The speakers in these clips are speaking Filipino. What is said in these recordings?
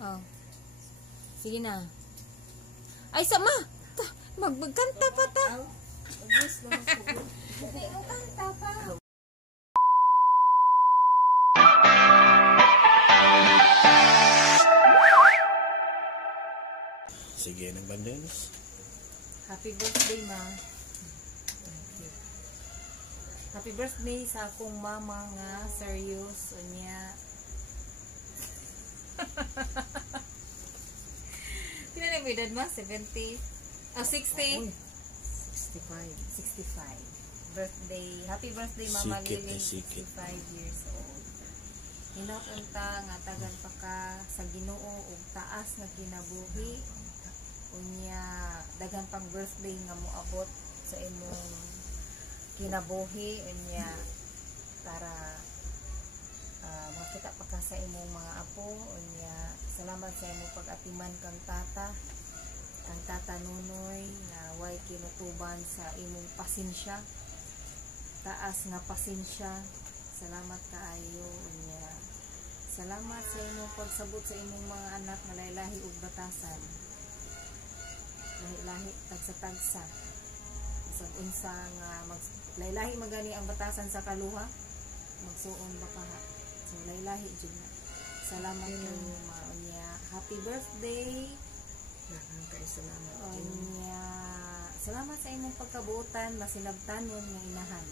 Oh. Sige na. Ay, sama! Magkanta pa ta. Magkanta pa. Sige, nagbandelos. Happy birthday, ma. Happy birthday sa akong mama nga serious niya. Tinanay mo edad ma? 70? Oh, 60? 65. 65. Birthday. Happy birthday, Mama Sikit Lily. na sikit. 65 years old. Hinakanta nga tagan pa ka sa Ginoo ug taas nga kinabuhi. Unya daghan pang birthday nga moabot sa imong kinabuhi unya para makita pa ka sa imong mga apo unya salamat sa imong pag-atiman kang tata ang tata Nunoy na way kinutuban sa imong pasensya taas nga pasensya salamat kaayo unya salamat sa imong pagsabot sa imong mga anak nga lahi-lahi ug batasan lahi-lahi tagsa-tagsa isang unsa nga lahi-lahi magani ang batasan sa kaluha magsuon ba ka so lahi-lahi jud na salamat kayo unya happy birthday Daghang kay salamat unya salamat sa imong pagkabuotan masinabtanon nga inahan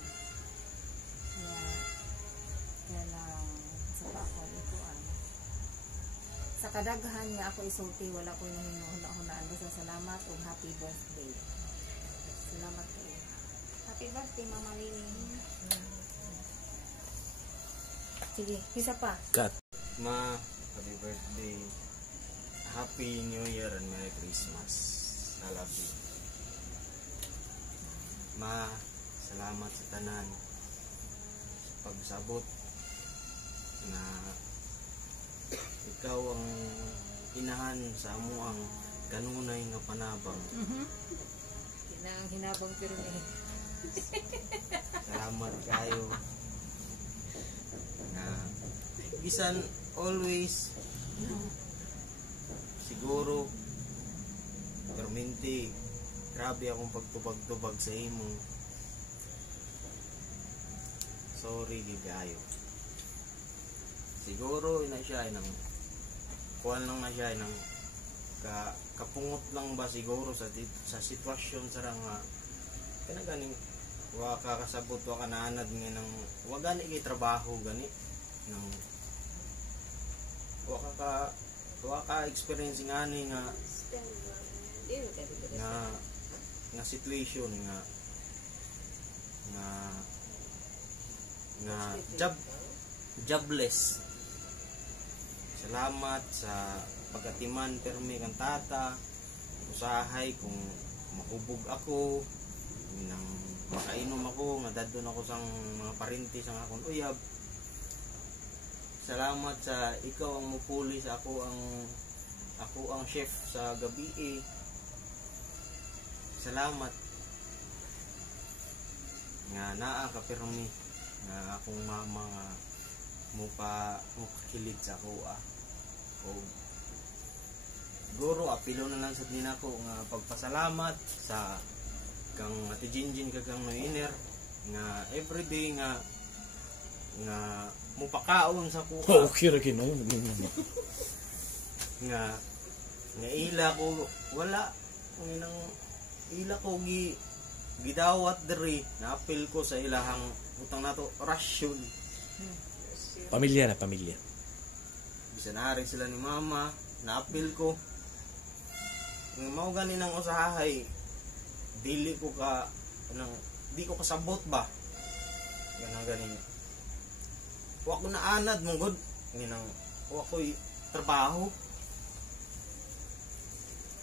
kanang sa ako ikuan sa kadaghan nga ako isulti wala ko nahinuhuna-hunaan basta salamat ug happy birthday salamat kayo happy birthday Mama Lily sige isa pa Cut. Ma, happy birthday. Happy New Year and Merry Christmas. I love you. Ma, salamat sa tanan. Pagsabot na ikaw ang inahan sa amo ang kanunay nga panabang. ang hinabang pero Salamat kayo. Na bisan always siguro perminti grabe akong pagtubag-tubag sa imo. Sorry gigayo. Siguro ina siya nang kuan lang na siya nang kapungot lang ba siguro sa sitwasyon sa nga kana ganing wa ka kasabot wa ka naanad nga nang wa gani kay trabaho gani nang wa ka experience nga ni nga situation nga jobless. Salamat sa pagatiman permi kang tata usahay kung mahubog ako nang makainom ako nga dadon ako sang mga parinti sang akong uyab. Salamat sa ikaw ang mupuli sa ako ang chef sa gabi. Salamat nga naa ka permi nga akong mama nga mupakilid sa ako o siguro apilo na lang sa din ako nga pagpasalamat sa kang Ate Jinjin kagang noiner nga everyday nga mupakaon sa kuha. Okay ra kino. nga ila ko wala nang ila ko gidawat diri naapil ko sa ilahang utang nato rasyon. Pamilya na, pamilya. Bisan na rin sila ni mama naapil ko nga mao gani nang usahay di ko kasabot ba ganing wa ko naanad mong god nginang wa ko'y trabaho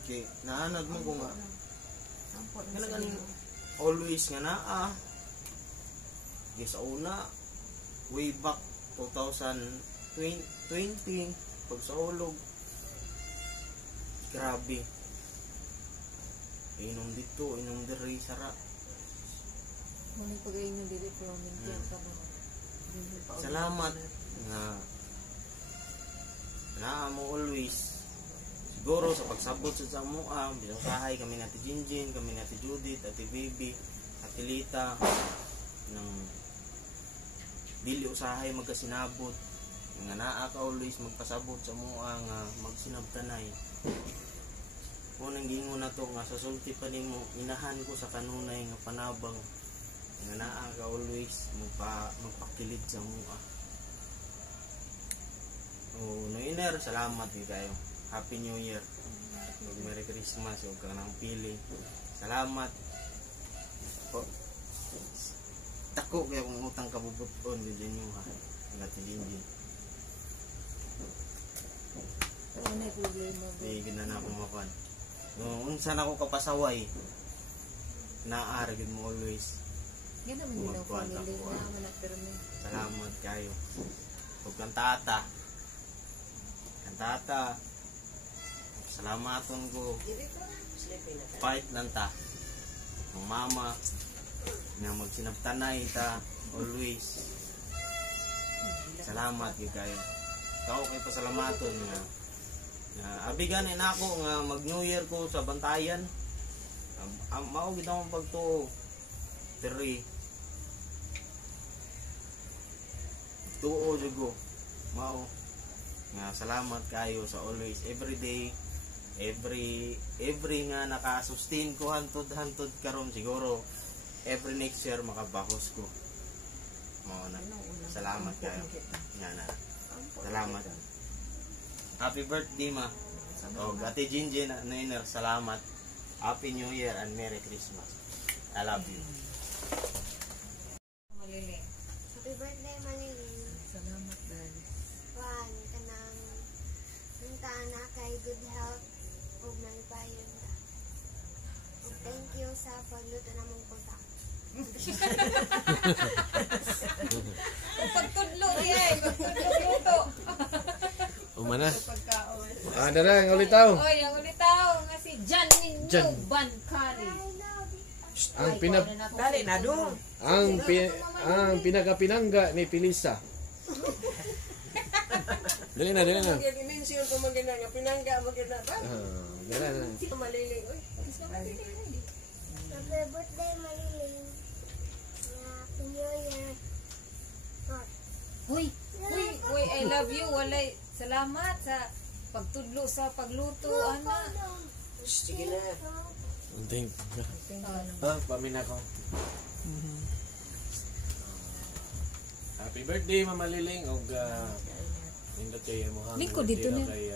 kay naanad mo ko nga ganing always nga naa di sa una way back 2020 pag sa ulog grabe inom dito inom diri sara muna pag-inom dili pero mintiyan ka ba salamat nga naa mo always siguro sa pagsabot sa mua, bilang usahay kami na Ate Jinjin, kami na Ate Judith, Ate Baby, Ate Lita, nang dili usahay magkasinabot, nga naa ka always magpasabot sa mua nga magsinabtanay. Unang gingon na to nga sa sulti pa nimo inahan ko sa kanunay nga panabang nga naa ka always magpakilig sa mua. Oh, no iner, salamat kayo. Happy New Year. Merry Christmas ug kanang pili. Salamat. Po. Tako kay kung utang kabubuton din niyo ha. Ngati din. Ano yung problema ba? Di na ako makuan. No, unsa na ako kapasaway. Naara gid mo always. Yan naman yun ang Magkuhan family ako, na manapirme. Salamat kayo. Ug kantata. Kantata. Salamaton ko. Fight lang ta. Ang mama nga magsinabtanay ta always. Salamat gyud kayo. Kao kay pasalamaton nga abigan na ako nga mag New Year ko sa Bantayan. Mao gid ang pagtuo. 3 tuo jud ko. Mao nga salamat kayo sa always everyday every nga naka-sustain ko hantod karon siguro every next year makabakos ko. Mao na. Salamat kayo. Nga na. Salamat. Happy birthday ma. O Ate Jinjin na iner, salamat. Happy New Year and Merry Christmas. I love you. Maliling. Happy birthday, Maliling. Salamat dahil. Juan, kanang puntaan na kay good health ug nalipayon ta. Ug thank you sa pagluto na mong punta. Pagtudlo eh. Pagtudlo luto. Umana. Pagkaon. Dara ang ulitaw. Oy, ang ulitaw nga si Jan Ninyo Jan. Bancali. Ang pinag Dali na doon. ang pinakapinangga ni Pilisa. Dali na. Mag-dimension ko maganda nga pinangga maganda ba? Dala na. Maliling oy. Happy birthday, Maliling. Happy New Year. Uy, I love you. Walay salamat sa pagtudlo sa pagluto, ana. Sige na. Unting. Pamina ko. Happy birthday Mama Liling og nindot kay mo hang Lingko dito na. kay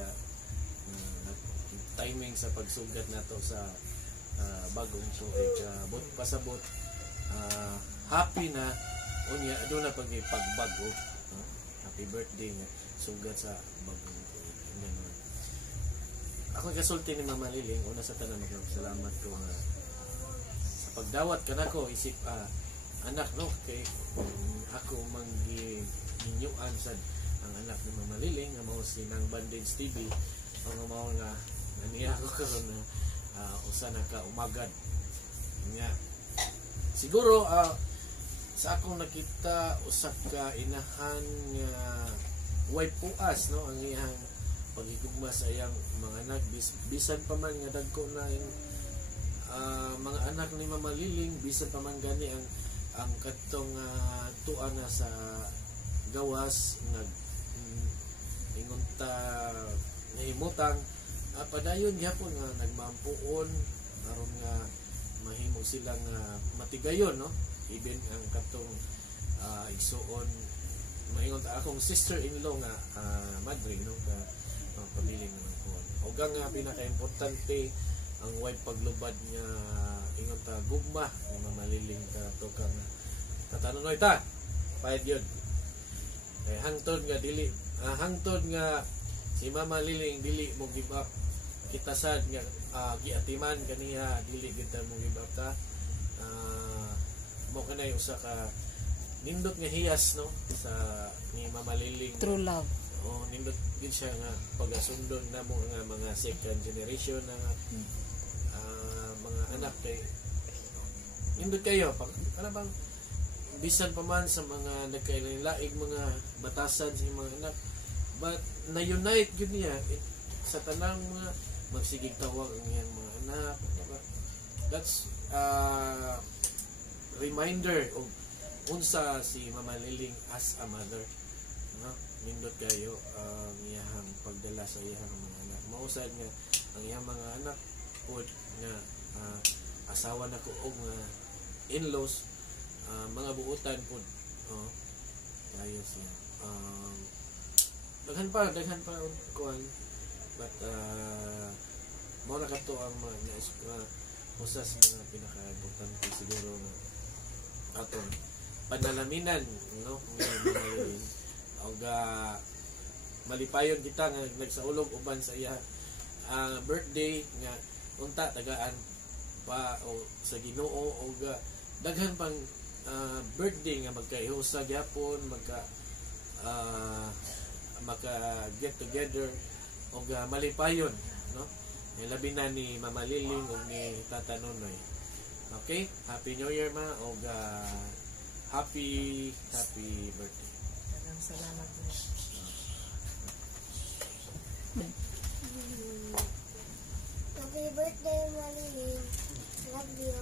timing sa pagsugat nato sa bagong tuig pasabot happy na unya aduna pagbago. Happy birthday nga sugat sa bagong tuig. Ako kasulti ni Mama Liling, una sa tanan salamat ko nga sa pagdawat kanako isip anak no kay ako mangginyuan sad ang anak ni Mama Liling nga mao si Nang Bandage TV ang mao nga niya ako karon na usa na ka umagad nya siguro sa akong nakita usa ka inahan nga way puas no ang iyang paghigugma sa iyang mga anak bisan pa man nga dagko na yung mga anak ni Mama Liling bisan pa man gani ang kadtong tuwa na sa gawas ingunta nahimutang padayon gyapon nga nagmampuon aron nga mahimo silang matigayon no even ang kadtong igsuon maingon ta akong sister-in-law nga madre no ka pamiling naman ko. O ang pinaka-importante ang white paglubad nga ingon ta gugma nga mamaliling ka to kang tatanoy ta. Payad yun. Kay hangtod nga dili hangtod nga si Mama Liling dili mo give up. Kita sad nga giatiman kaniya dili kita mo give up ta. Mo kanay usa ka nindot nga hiyas no sa ni Mama Liling. True love. O nindot gid siya nga pagasundon na mo nga mga second generation na mga anak kay nindot kayo pag ano bang bisan pa man sa mga nagkailaig mga batasan sa mga anak but na unite gid niya sa tanang mga magsigig tawag ang iyang mga anak, diba? That's reminder of unsa si Mama Liling as a mother, no? Nindot kayo ang iyang pagdala sa iyang mga anak. Mausad nga ang iyang mga anak pod nga asawa na ko og nga in-laws, mga buutan pod, kayo siya. Daghan pa kuan, but mo na kato ang mga usas mga pinaka-importante siguro nga aton panalaminan, no, og malipayon kita nga nagsaulog uban sa iya birthday nga unta tagaan pa o sa Ginoo, og daghan pang birthday nga magkaihusa gyapon, maka get together og malipayon, no, labi na ni Mama Liling ug ni Tata Nonoy. Okay, Happy New Year ma, og happy birthday. Salamat. Happy birthday, Maliling. Love you.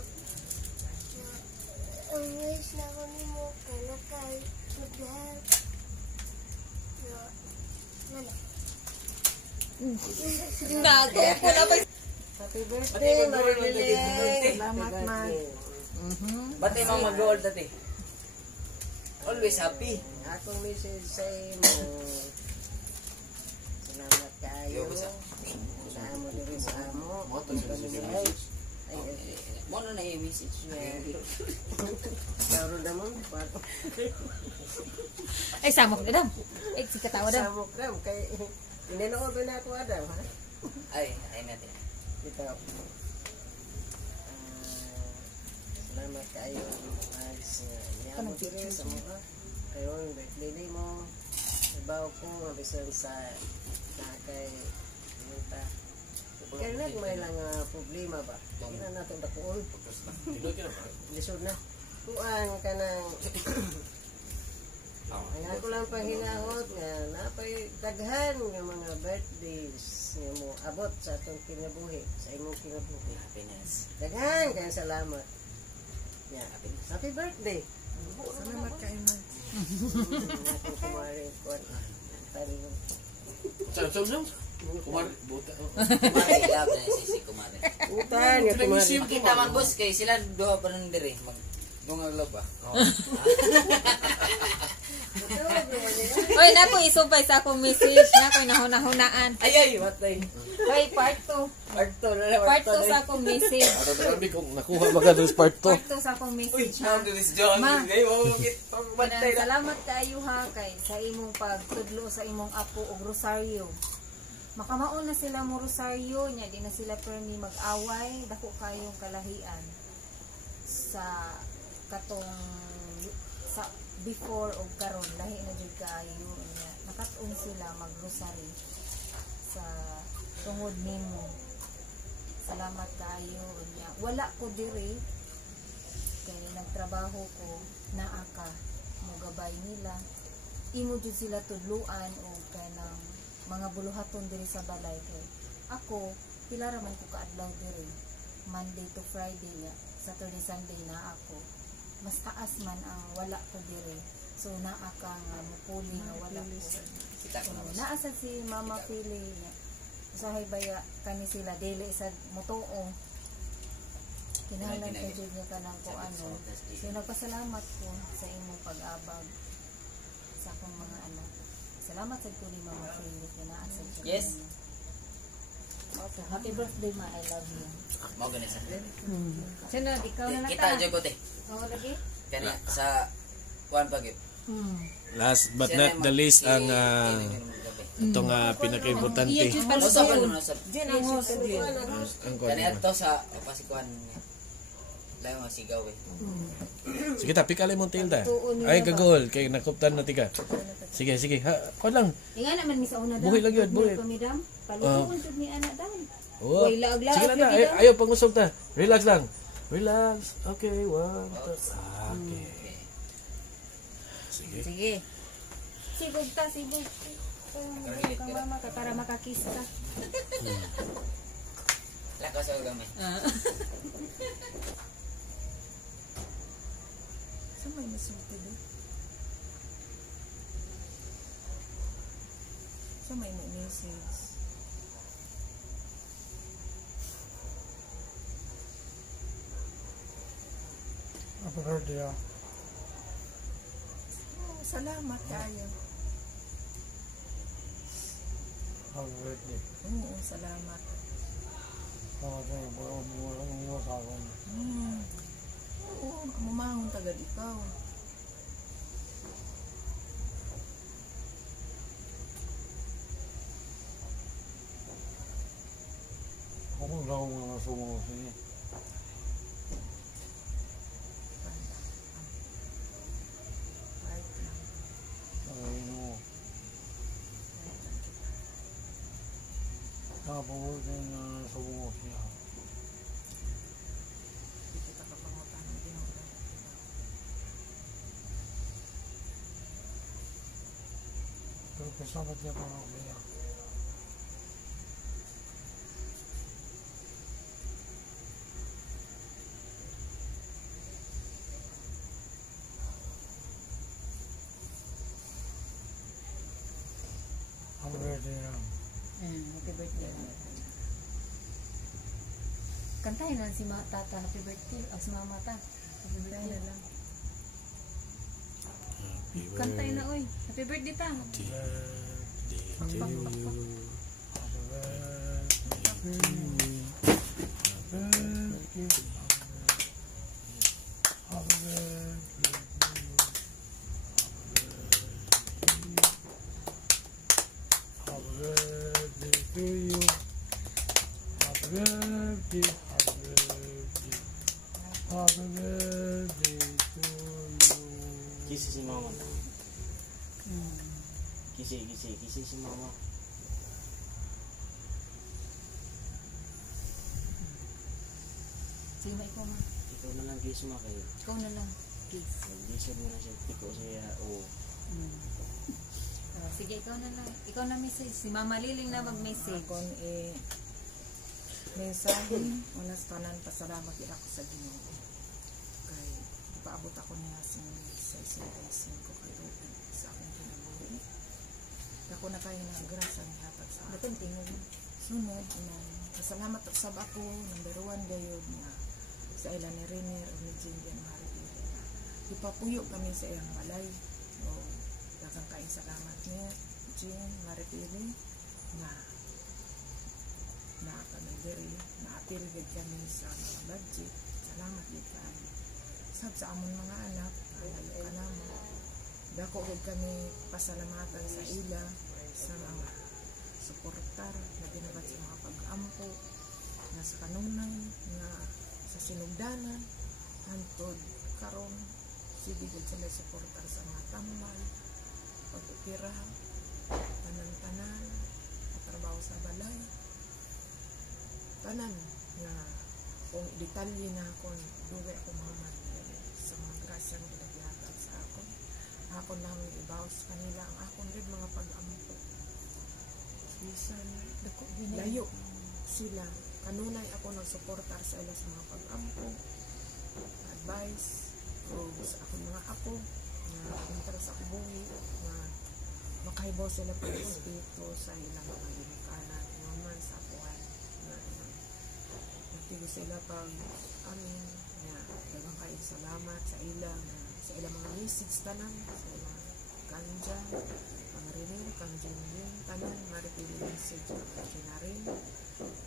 Ang wish na ko ni mo kana kay good health. Happy birthday, Mariling. Salamat, man. Batay mga mag-gold dati. Always happy. Akong message sa imo. Salamat kayo. Sa amo diri sa amo. Mo na yung message niya. Laro naman. Ay, samok na dam. Ay, si katawa dam. Samok ram. Kay, hindi na ko binako adam. Ay natin. Ito. Salamat kayo. Niya mo diri sa mga. Kayon, birthday mo. Ibaw ko, mabisan sa kay Muta. Kaya may lang problema ba? Hindi na natin dakuon. Lisod na. Kuan ka ng... Ang ako lang panghinahot nga napay daghan nga mga birthdays nga mo abot sa atong kinabuhi, sa imong kinabuhi. Happiness. Daghan kayong salamat. Yeah. Happy birthday. Salamat kayo, man. Natin kumarin kuan. Tayo. Kumar buta. Kumare love na sisi kumare. Utan nga kumarin. Makita man boss kay sila duha pa nang diri mag dungag love ba. Oy, nako isubay sa akong message. Nako nahuna-hunaan. Ay watay. Oy, part 2. Part 2 sa akong message. Para grabe kung nakuha ba ka sa part 2. Part 2 sa akong message, ha. this John. Ma. Batay na. Salamat kayo, ha, kay sa imong pagtudlo sa imong apo og rosaryo. Makamaon na sila mo rosaryo nya, di na sila permi mag-away, dako kayong kalahian sa katong sa before o karon lahi na jud kaayo nya, nakat-on sila mag-rosary sa tungod nimo. Salamat kaayo nya. Wala ko diri kay nagtrabaho ko, naa ka mo gabay nila, imo jud sila tudluan o kanang mga buluhaton diri sa balay kay ako pila ra man ko kaadlaw diri, Monday to Friday nya, Saturday Sunday na ako, mas taas man ang wala ko diri, so naa ka nga mupuli nga wala ko. Kita ko So, na. naa sad si Mama Pili nya, usahay baya kani sila dili sad motoo, kinahanglan ka jud nga kanang ko ano. So nagpasalamat ko sa imong pag-abag sa akong mga anak. Salamat sa ni Mama Philip na naasa siya. Yes. Okay, happy birthday, ma. I love you. Mo gani sa. Sino, ikaw na Kita nata. jud ko te. Oo, lagi? Kani sa kuan pagit. Last but not the least ang itong pinaka-importante. Usa pa naman sa. Diyan ang host. Ang Kani ato sa pasikuan. Layo nga sigaw eh. sige ta, pikali mong tilda. Ay, kagol. Kay nakuptan na tiga. Sige. Kau lang. Inga naman mi sa una daw. Buhi lang yun, buhi. Pamidam. Palituon jud ni anak daw. Oh. Uy, laag-laag, Sige lang ta. lagi daw. Ayaw pang-usap ta. Relax lang. Relax. Okay, one, two. Okay. Sige. Sige. Sibog ta, sibog. Kung mama ka para makakis ka. Lako sa ulam eh. Sa may masulti ba? Sa may message. Happy birthday, ah. Oh, salamat kayo. Happy birthday. Oo, salamat. Sa'yo, umuha sa akin. Oo, mamahon tagad ikaw. Ako lang ang mga sumunod sa inyo. Right lang. Sabi mo, kapabutin na sumunod siya. Hindi kita kapangutan ng ginagawa. Pero kasabat niya pa ako niya. Happy birthday, Ram. Happy birthday. Kantahin lang si Tata, happy birthday. O si Mama ta. Happy birthday na lang. Kantahin na, oy. Happy birthday ta. Birthday to you. Happy birthday to you. Happy birthday to you. Happy birthday to you. Happy birthday, happy birthday. Happy birthday to you. Kisi si mama. Kisi si mama. Sige, ma, ikaw ma. Ikaw na lang kiss mo kayo. Ikaw na lang. Kiss. Gisod mo na siya. Ikaw siya. Oo. Sige, ikaw na lang. Ikaw na message. Si Mama Liling na mag-message. Akon mensahe. Unas tanan, pasalamat din ako sa Ginoo. Kay ipaabot ako niya sa 65 ko kayo sa akong kinabuhi. Ako na kayo na grasa ni hatag sa akin. Tingog. Sunod na pasalamat sa ako number 1 gayud na sa ilan ni Rene o ni Jindian Maharipiri. Ipapuyo kami sa iyang balay. O dagang kain salamat niya Jin Maharipiri na kami diri na apil gid kami sa mga budget. Salamat gid kami. Sab sa amon mga anak, alayo ka namo. Dako gid kami pasalamatan sa ila sa mga suportar na ginabat sa mga pag-ampo na sa kanunay na sa sinugdanan hantod karon sige gid sila suportar sa mga tambay pag-upira tanan-tanan trabaho sa balay tanan nga kung detalye na akon dugay ako mahuman sa mga grasya nga ginaghatag sa akon lang ibawas kanila ang akon gid mga pag-ampo bisan layo sila kanunay ako nagsuportar sa ila sa mga pag-ampo advice o sa akong mga apo na interest ako buhi na makahibaw sila pa espiritu sa ilang mga ginikanan naman sa apuhan na nagtigo sila pag amin na dagang kayo salamat sa ilang mga message tanan sa ilang kanjan ang rin kanjan yun tanan maripili message na rin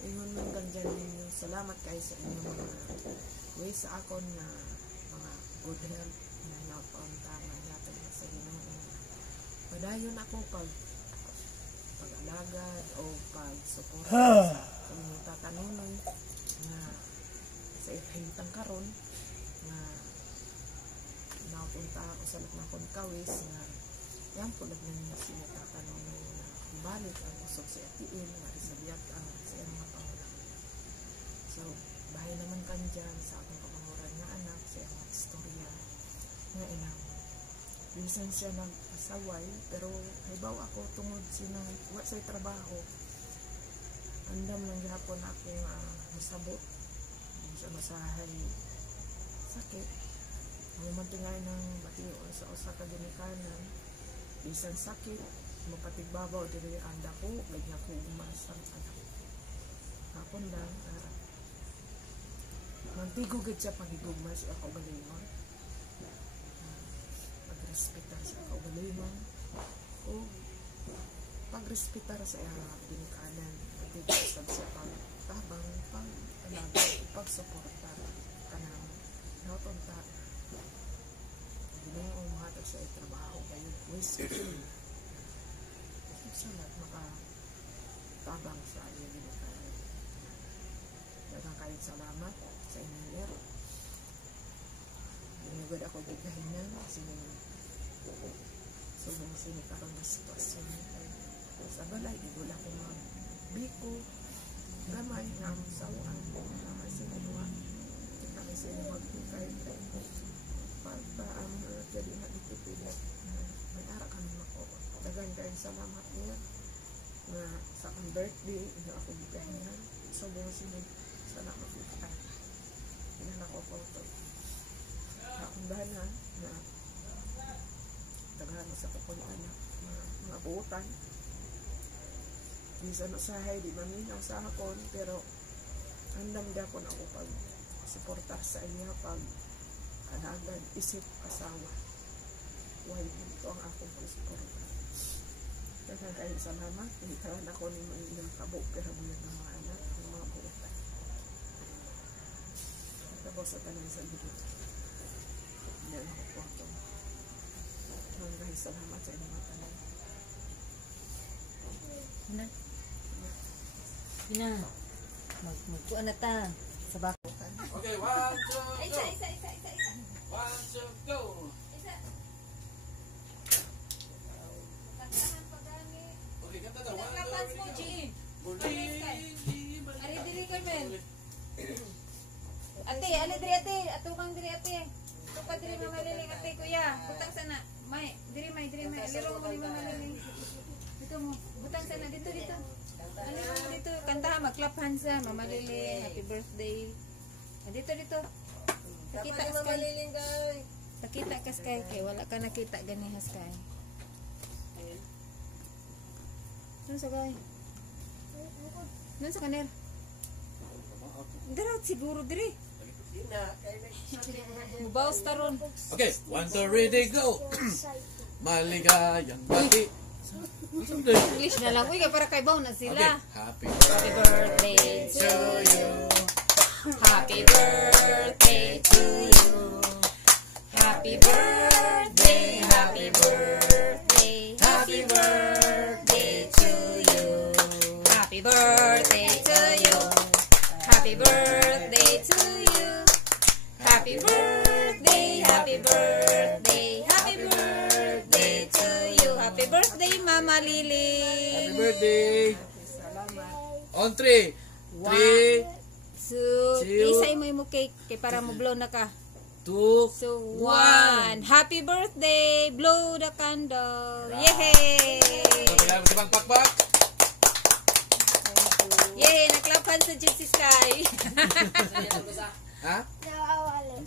ingon ng kanjan ninyo salamat kayo sa inyong mga ways sa akon na mga good health na napaunta nga yatag na sa Ginoo padayon ako pag-alagad o pag-support sa inyong tatanunoy na sa ikahintang karon na napunta ako sa laknakon kawis na yan po lang ninyo siya tatanunoy na balik ang usok sa atiin nga risabiyat ang sa iyang mga pangulang so bahay naman kan dyan sa akong kapanguran nga anak sa iyang mga istorya nga inang bisan siya nagpasaway pero halimbawa ako tungod sinang wa sa trabaho andam lang gihapon ako nga masabot sa masahay sakit. Ang mantingay ng batiyo sa usa ka ginikanan bisan sakit mapatigbabaw diri ang dako ganyan ko umasang anak hapon lang mantigo gid siya paghigugma sa kaugalingon pagrespetar sa kaugalingon o pagrespetar sa ginikanan mantigo sa pagtabang pagsuporta kanang nautunta hindi mo umahatag sa trabaho kayo wish salat makatabang sa ayong ginikanan. Dagang kayong salamat sa inyo. Binugad ako gigahinan subong sinikaroon na sitwasyon sa balay igula ko mga biko gamay nga sawaan gamay sinuwa kita kasi magkukay pagpaam jadi na ditipilit may ara kami mako dagan kayong salamat niya nga sa akong birthday ino ako gigahinan subong sinod salamat kita inan ako photo akong bahanan na daghan sa kapon anak mga buutan bisan usahay di maminaw sa akon pero andam gapon ako pag suportar sa inyo pag kanagan isip asawa why ito ang akong pagsuportar dagan kayo salamat itaran ako ni mga kabo pero buyan ng mga anak ng mga buutan tapos sa tanan sa libro yan ako po ito maraming salamat sa inyong tanan Ina, magkuan na ta sa bakutan. Okay, 1, 2, go! 1, 2, go! Okay, kanta na. 1, 2, Ari diri Carmen. Ate, ali diri ate, atukang diri ate. Tupa diri mamaliling ate kuya. Butang sana. May, diri may. Aliro mo ni mamaliling. Dito mo. Butang sana dito. Aliro mo dito. Kanta mag-clap hands sa mamaliling. Happy birthday. Dito. Nakita ka mamaliling kay. Nakita ka kay kay wala ka nakita gani has kay. Ano sa kay? Nun sa kaner. Dara siguro diri. Mubaw taron. Okay, 1, 2, ready, go! Maligayang bati. English na lang. Uy, para kay baw na Okay, sila. happy Happy birthday to you. Happy birthday to you. Happy birthday, happy birthday, happy birthday to you. Happy birthday to you. Happy birthday to you. Happy birthday, happy birthday, happy birthday to you. Happy birthday, Mama Lily. Happy birthday! On 3, 3, So, Two. isa mo cake kay para mo blow na ka. 2, So, 1. Happy birthday! Blow the candle. Yay! Kailangan mo bang pakpak? Yay! Naklapan sa Gypsy Sky. Ha? Nawawala.